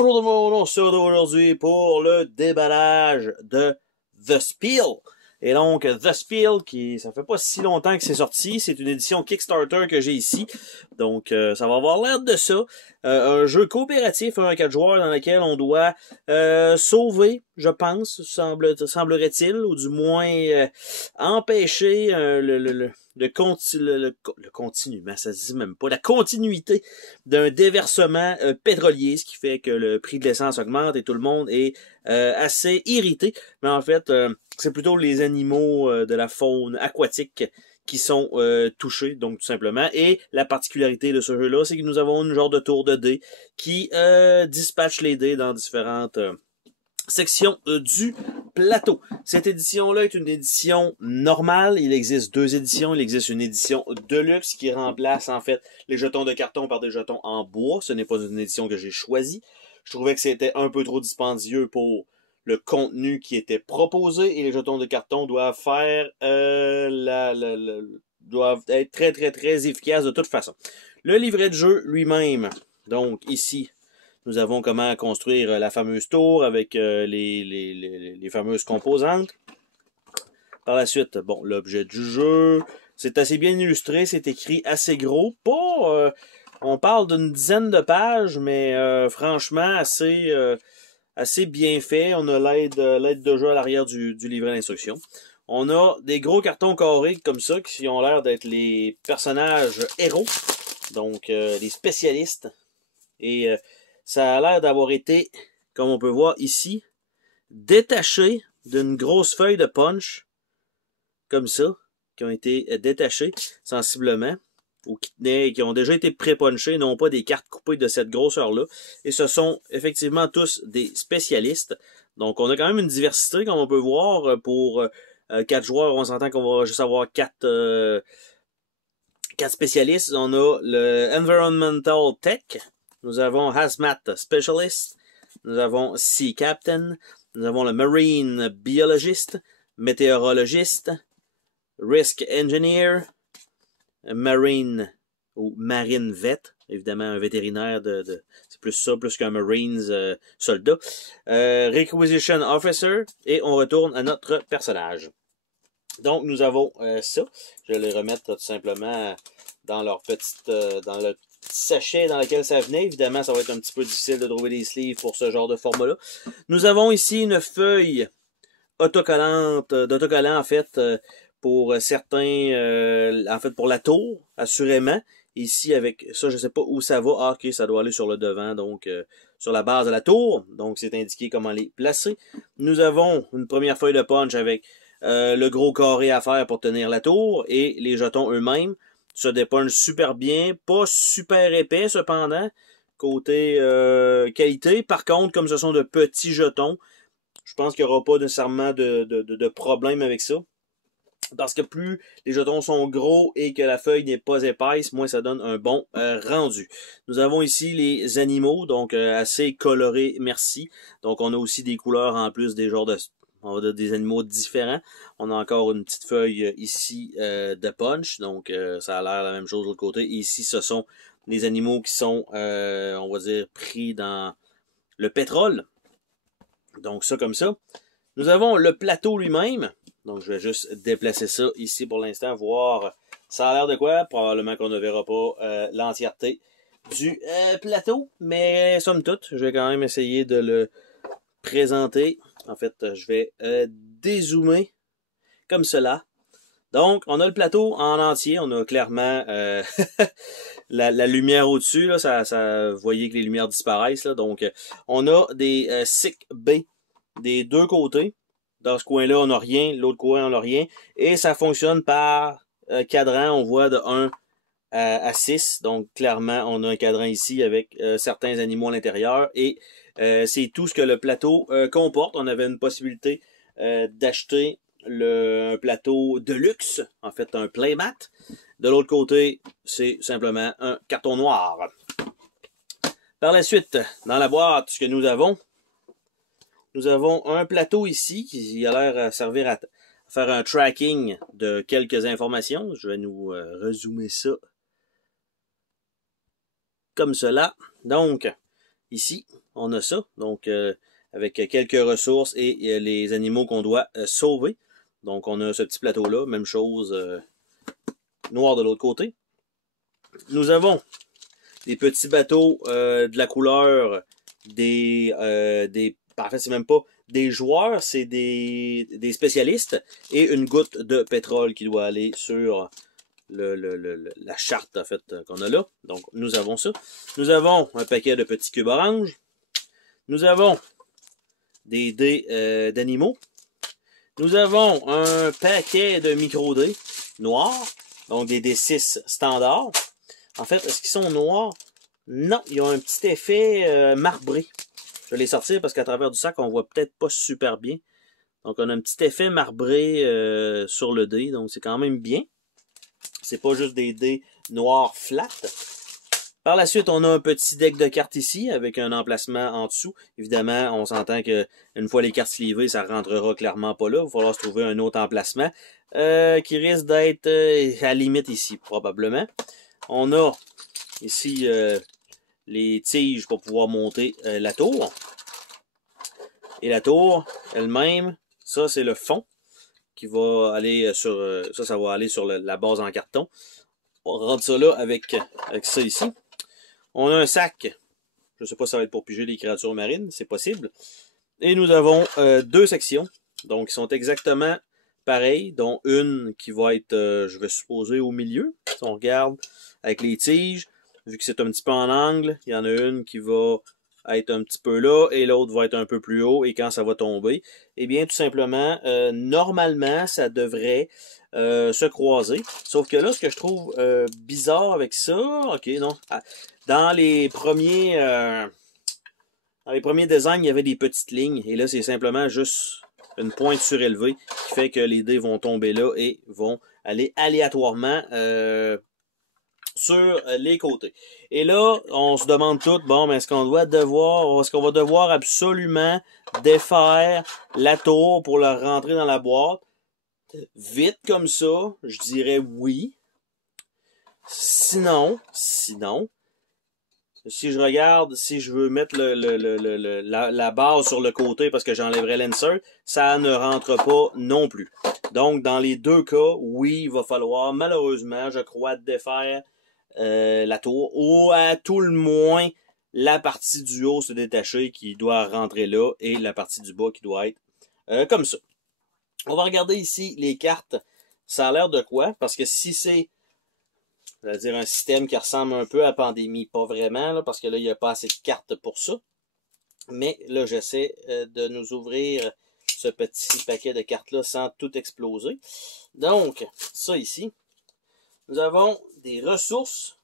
Bonjour tout le monde, on se retrouve aujourd'hui pour le déballage de The Spiel. Et donc, The Spiel, ça fait pas si longtemps que c'est sorti, c'est une édition Kickstarter que j'ai ici. Donc, ça va avoir l'air de ça. Un jeu coopératif, un 4 joueurs dans lequel on doit sauver, je pense, semblerait-il, ou du moins empêcher le continu, mais ça se dit même pas, la continuité d'un déversement pétrolier, ce qui fait que le prix de l'essence augmente et tout le monde est assez irrité. Mais en fait, c'est plutôt les animaux de la faune aquatique qui sont touchés, donc tout simplement. Et la particularité de ce jeu-là, c'est que nous avons une genre de tour de dés qui dispatche les dés dans différentes sections du plateau. Cette édition-là est une édition normale. Il existe deux éditions. Il existe une édition Deluxe qui remplace en fait les jetons de carton par des jetons en bois. Ce n'est pas une édition que j'ai choisie. Je trouvais que c'était un peu trop dispendieux pour le contenu qui était proposé et les jetons de carton doivent faire doivent être très très très efficaces de toute façon. Le livret de jeu lui-même, donc ici, nous avons comment construire la fameuse tour avec les fameuses composantes. Par la suite, bon, l'objet du jeu, c'est assez bien illustré, c'est écrit assez gros, pas on parle d'une dizaine de pages, mais franchement assez bien fait. On a l'aide de jeu à l'arrière du livret d'instruction. On a des gros cartons carrés comme ça qui ont l'air d'être les personnages héros, donc les spécialistes. Et ça a l'air d'avoir été, comme on peut voir ici, détaché d'une grosse feuille de punch, comme ça, qui ont été détachées sensiblement, ou qui ont déjà été pré-punchées, non pas des cartes coupées de cette grosseur-là. Et ce sont effectivement tous des spécialistes. Donc on a quand même une diversité, comme on peut voir, pour 4 joueurs. On s'entend qu'on va juste avoir 4 spécialistes. On a le Environmental Tech, nous avons Hazmat Specialist, nous avons Sea Captain, nous avons le Marine Biologist, Météorologiste, Risk Engineer, Marine ou Marine Vet, évidemment un vétérinaire c'est plus ça, plus qu'un Marines soldat, Requisition Officer, et on retourne à notre personnage. Donc nous avons ça, je vais les remettre tout simplement dans leur petite, dans le sachet dans lequel ça venait. Évidemment, ça va être un petit peu difficile de trouver des sleeves pour ce genre de format-là. Nous avons ici une feuille d'autocollant en fait, pour certains, en fait pour la tour, assurément. Ici, avec ça, je sais pas où ça va. Ah, ok, ça doit aller sur le devant, donc sur la base de la tour. Donc, c'est indiqué comment les placer. Nous avons une première feuille de punch avec le gros carré à faire pour tenir la tour et les jetons eux-mêmes se dépunchent super bien, pas super épais cependant, côté qualité. Par contre, comme ce sont de petits jetons, je pense qu'il n'y aura pas nécessairement de problème avec ça. Parce que plus les jetons sont gros et que la feuille n'est pas épaisse, moins ça donne un bon rendu. Nous avons ici les animaux, donc assez colorés, merci. Donc on a aussi des couleurs en plus des genres des animaux différents. On a encore une petite feuille ici de punch, donc ça a l'air la même chose de l'autre côté. Et ici, ce sont les animaux qui sont, on va dire, pris dans le pétrole. Donc ça comme ça. Nous avons le plateau lui-même. Donc je vais juste déplacer ça ici pour l'instant, voir ça a l'air de quoi. Probablement qu'on ne verra pas l'entièreté du plateau, mais somme toute, je vais quand même essayer de le présenter. En fait, je vais dézoomer comme cela. Donc, on a le plateau en entier. On a clairement la lumière au-dessus. Là, vous voyez que les lumières disparaissent. Là. Donc, on a des sick bays des deux côtés. Dans ce coin-là, on n'a rien. L'autre coin, on n'a rien. Et ça fonctionne par cadran. On voit de 1 à 6. Donc, clairement, on a un cadran ici avec certains animaux à l'intérieur. Et c'est tout ce que le plateau comporte. On avait une possibilité d'acheter un plateau de luxe, en fait un playmat. De l'autre côté, c'est simplement un carton noir. Par la suite, dans la boîte, ce que nous avons un plateau ici qui a l'air à servir à faire un tracking de quelques informations. Je vais nous rezoomer ça comme cela. Donc, ici, on a ça. Donc, avec quelques ressources et les animaux qu'on doit sauver. Donc, on a ce petit plateau-là. Même chose, noir de l'autre côté. Nous avons des petits bateaux de la couleur en fait, c'est même pas des joueurs, c'est des spécialistes et une goutte de pétrole qui doit aller sur la charte en fait qu'on a là. Donc, nous avons ça. Nous avons un paquet de petits cubes orange. Nous avons des dés d'animaux. Nous avons un paquet de micro-dés noirs, donc des D6 standards. En fait, est-ce qu'ils sont noirs? Non, ils ont un petit effet marbré. Je vais les sortir parce qu'à travers du sac, on voit peut-être pas super bien. Donc, on a un petit effet marbré sur le dé, donc c'est quand même bien. C'est pas juste des dés noirs flat. Par la suite, on a un petit deck de cartes ici, avec un emplacement en dessous. Évidemment, on s'entend que une fois les cartes slivées, ça rentrera clairement pas là. Il va falloir se trouver un autre emplacement qui risque d'être à la limite ici, probablement. On a ici les tiges pour pouvoir monter la tour. Et la tour elle-même, ça c'est le fond qui va aller sur ça va aller sur la base en carton. On rentre ça là avec ça ici. On a un sac. Je sais pas si ça va être pour piger les créatures marines, c'est possible. Et nous avons deux sections, donc qui sont exactement pareilles, dont une qui va être, je vais supposer, au milieu. Si on regarde avec les tiges, vu que c'est un petit peu en angle, il y en a une qui va être un petit peu là et l'autre va être un peu plus haut. Et quand ça va tomber, eh bien, tout simplement, normalement, ça devrait se croiser. Sauf que là, ce que je trouve bizarre avec ça, ok, non, dans les premiers designs, il y avait des petites lignes. Et là, c'est simplement juste une pointe surélevée qui fait que les dés vont tomber là et vont aller aléatoirement sur les côtés. Et là, on se demande tout, bon, mais est-ce qu'on va devoir absolument défaire la tour pour la rentrer dans la boîte? Vite comme ça, je dirais oui. Sinon, si je regarde, si je veux mettre la base sur le côté parce que j'enlèverais l'insert, ça ne rentre pas non plus. Donc, dans les deux cas, oui, il va falloir, malheureusement, je crois, défaire la tour, ou à tout le moins, la partie du haut se détacher qui doit rentrer là, et la partie du bas qui doit être comme ça. On va regarder ici les cartes. Ça a l'air de quoi? Parce que si c'est c'est-à-dire un système qui ressemble un peu à Pandémie. Pas vraiment, là, parce que là, il n'y a pas assez de cartes pour ça. Mais là, j'essaie de nous ouvrir ce petit paquet de cartes-là sans tout exploser. Donc, ça ici, nous avons des ressources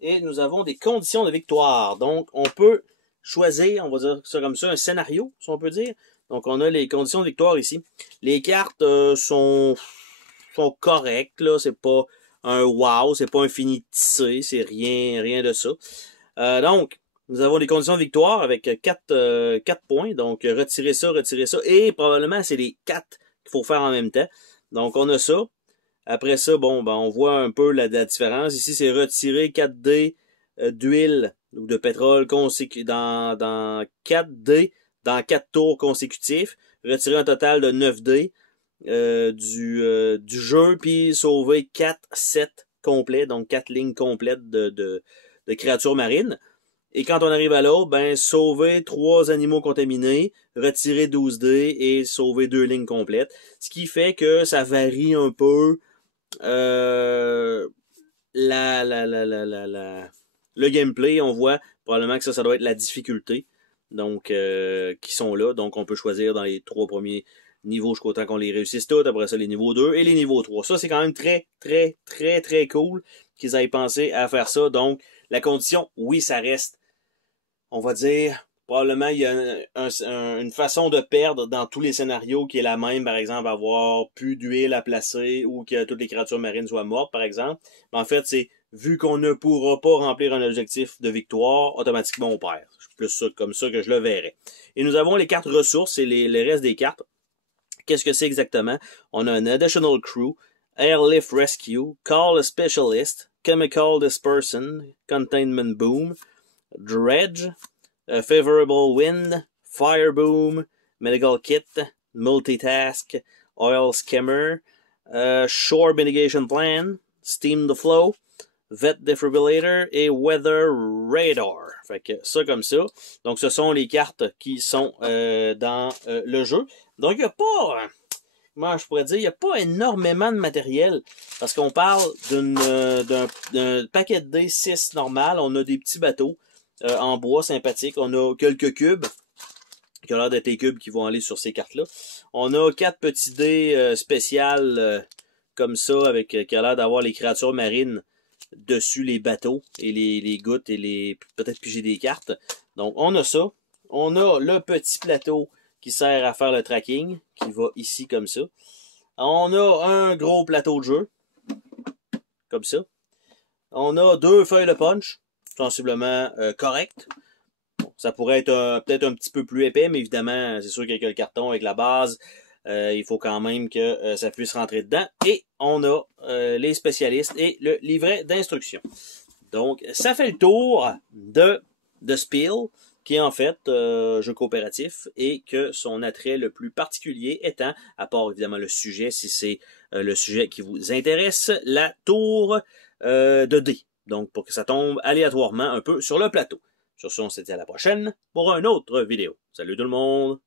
et nous avons des conditions de victoire. Donc, on peut choisir, on va dire ça comme ça, un scénario, si on peut dire. Donc, on a les conditions de victoire ici. Les cartes sont correctes, là, c'est pas un wow, c'est pas un fini tissé, c'est rien de ça. Donc, nous avons les conditions de victoire avec 4 points. Donc, retirer ça, et probablement, c'est les 4 qu'il faut faire en même temps. Donc, on a ça. Après ça, bon, ben, on voit un peu la différence. Ici, c'est retirer 4 dés d'huile ou de pétrole dans 4 dés dans 4 tours consécutifs. Retirer un total de 9 dés du jeu, puis sauver 4 sets complets, donc 4 lignes complètes de créatures marines. Et quand on arrive à l'autre, ben sauver 3 animaux contaminés, retirer 12 dés et sauver 2 lignes complètes. Ce qui fait que ça varie un peu le gameplay. On voit probablement que ça doit être la difficulté. Donc, qui sont là. Donc, on peut choisir dans les 3 premiers niveaux jusqu'au temps qu'on les réussisse tous. Après ça, les niveaux 2 et les niveaux 3. Ça, c'est quand même très cool qu'ils aient pensé à faire ça. Donc, la condition, oui, ça reste, on va dire, probablement, il y a une façon de perdre dans tous les scénarios qui est la même, par exemple, avoir plus d'huile à placer ou que toutes les créatures marines soient mortes, par exemple. Mais en fait, c'est, vu qu'on ne pourra pas remplir un objectif de victoire, automatiquement, on perd. C'est plus ça, comme ça que je le verrais. Et nous avons les cartes ressources et les restes des cartes. Qu'est-ce que c'est exactement? On a un Additional Crew, Airlift Rescue, Call a Specialist, Chemical Dispersion, Containment Boom, Dredge, Favorable Wind, Fire Boom, Medical Kit, Multitask, Oil Skimmer, Shore Mitigation Plan, Steam the Flow, Vet Defibrillator et Weather Radar. Fait que ça comme ça. Donc ce sont les cartes qui sont dans le jeu. Donc il n'y a pas, comment je pourrais dire, il n'y a pas énormément de matériel. Parce qu'on parle d'un paquet de dés 6 normal. On a des petits bateaux en bois sympathiques. On a quelques cubes qui ont l'air d'être les cubes qui vont aller sur ces cartes-là. On a 4 petits dés spéciales comme ça, avec qui a l'air d'avoir les créatures marines dessus les bateaux et les gouttes et les peut-être piger des cartes. Donc on a ça. On a le petit plateau qui sert à faire le tracking, qui va ici comme ça. On a un gros plateau de jeu, comme ça. On a 2 feuilles de punch, sensiblement correctes. Bon, ça pourrait être peut-être un petit peu plus épais, mais évidemment, c'est sûr qu'avec le carton, avec la base, il faut quand même que ça puisse rentrer dedans. Et on a les spécialistes et le livret d'instructions. Donc, ça fait le tour de Spiel, qui est en fait jeu coopératif et que son attrait le plus particulier étant, à part évidemment le sujet, si c'est le sujet qui vous intéresse, la tour de dés. Donc, pour que ça tombe aléatoirement un peu sur le plateau. Sur ce, on se dit à la prochaine pour une autre vidéo. Salut tout le monde!